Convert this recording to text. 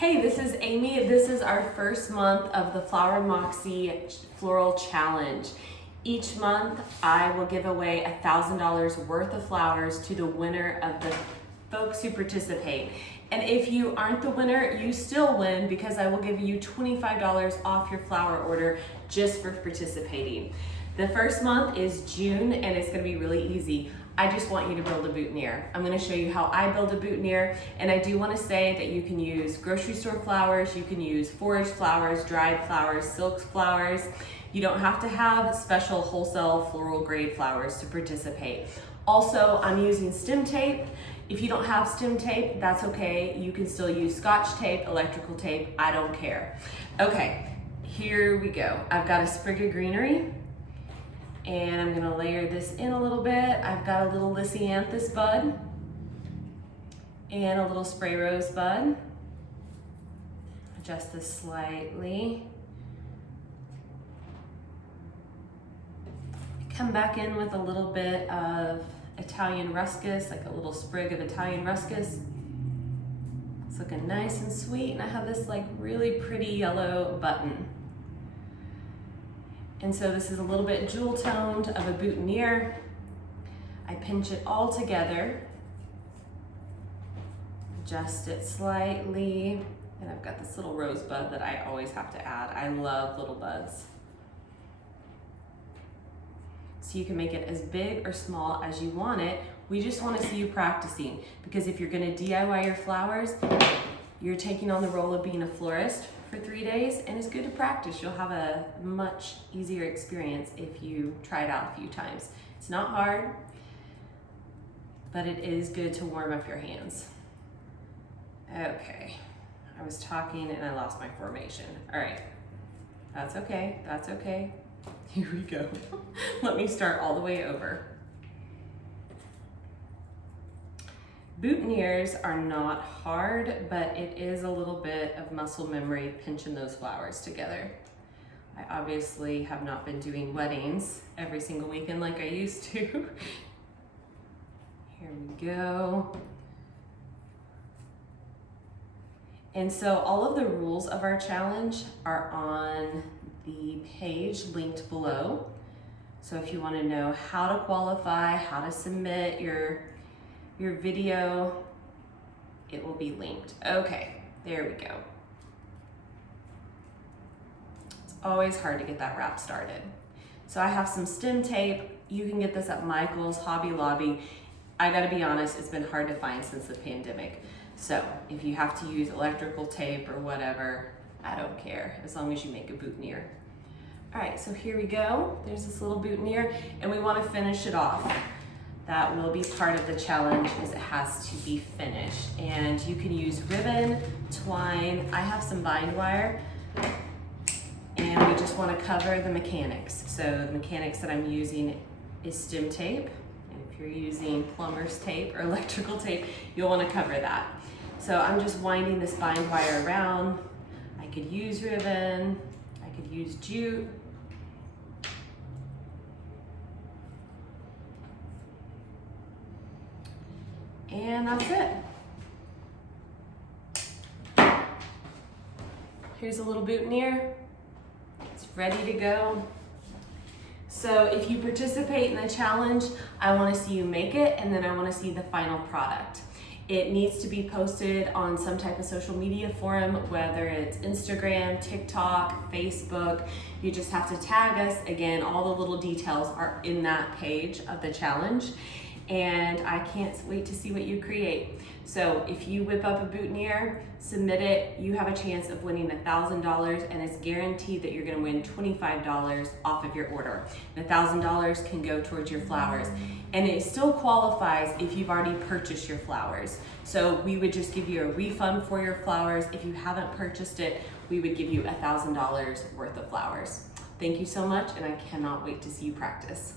Hey, this is Amy. This is our first month of the Flower Moxie Floral Challenge. Each month, I will give away $1,000 worth of flowers to the winner of the folks who participate. And if you aren't the winner, you still win because I will give you $25 off your flower order just for participating. The first month is June and it's gonna be really easy. I just want you to build a boutonniere. I'm gonna show you how I build a boutonniere, and I do wanna say that you can use grocery store flowers, you can use foraged flowers, dried flowers, silk flowers. You don't have to have special wholesale floral grade flowers to participate. Also, I'm using stem tape. If you don't have stem tape, that's okay. You can still use Scotch tape, electrical tape, I don't care. Okay, here we go. I've got a sprig of greenery, and I'm gonna layer this in a little bit. I've got a little lisianthus bud and a little spray rose bud. Adjust this slightly. Come back in with a little bit of Italian ruscus, like a little sprig of Italian ruscus. It's looking nice and sweet, and I have this like really pretty yellow button. And so this is a little bit jewel toned of a boutonniere. I pinch it all together, adjust it slightly, and I've got this little rosebud that I always have to add. I love little buds. So you can make it as big or small as you want it. We just want to see you practicing, because if you're going to DIY your flowers, you're taking on the role of being a florist for 3 days, and it's good to practice. You'll have a much easier experience if you try it out a few times. It's not hard, but it is good to warm up your hands. Okay, I was talking and I lost my formation. All right, that's okay, that's okay. Here we go. Let me start all the way over. Boutonnieres are not hard, but it is a little bit of muscle memory pinching those flowers together. I obviously have not been doing weddings every single weekend like I used to. Here we go. And so all of the rules of our challenge are on the page linked below. So if you want to know how to qualify, how to submit your video, it will be linked. Okay, there we go. It's always hard to get that wrap started. So I have some stem tape. You can get this at Michael's, Hobby Lobby. I gotta be honest, it's been hard to find since the pandemic. So if you have to use electrical tape or whatever, I don't care, as long as you make a boutonniere. All right, so here we go. There's this little boutonniere, and we want to finish it off. That will be part of the challenge, is it has to be finished. And you can use ribbon, twine. I have some bind wire, and we just want to cover the mechanics. So the mechanics that I'm using is stem tape. And if you're using plumber's tape or electrical tape, you'll want to cover that. So I'm just winding this bind wire around. I could use ribbon, I could use jute. And that's it. Here's a little boutonniere. It's ready to go. So if you participate in the challenge, I want to see you make it, and then I want to see the final product. It needs to be posted on some type of social media forum, whether it's Instagram, TikTok, Facebook. You just have to tag us. Again, all the little details are in that page of the challenge. And I can't wait to see what you create. So if you whip up a boutonniere, submit it, you have a chance of winning $1,000, and it's guaranteed that you're gonna win $25 off of your order. The $1,000 can go towards your flowers. And it still qualifies if you've already purchased your flowers. So we would just give you a refund for your flowers. If you haven't purchased it, we would give you $1,000 worth of flowers. Thank you so much, and I cannot wait to see you practice.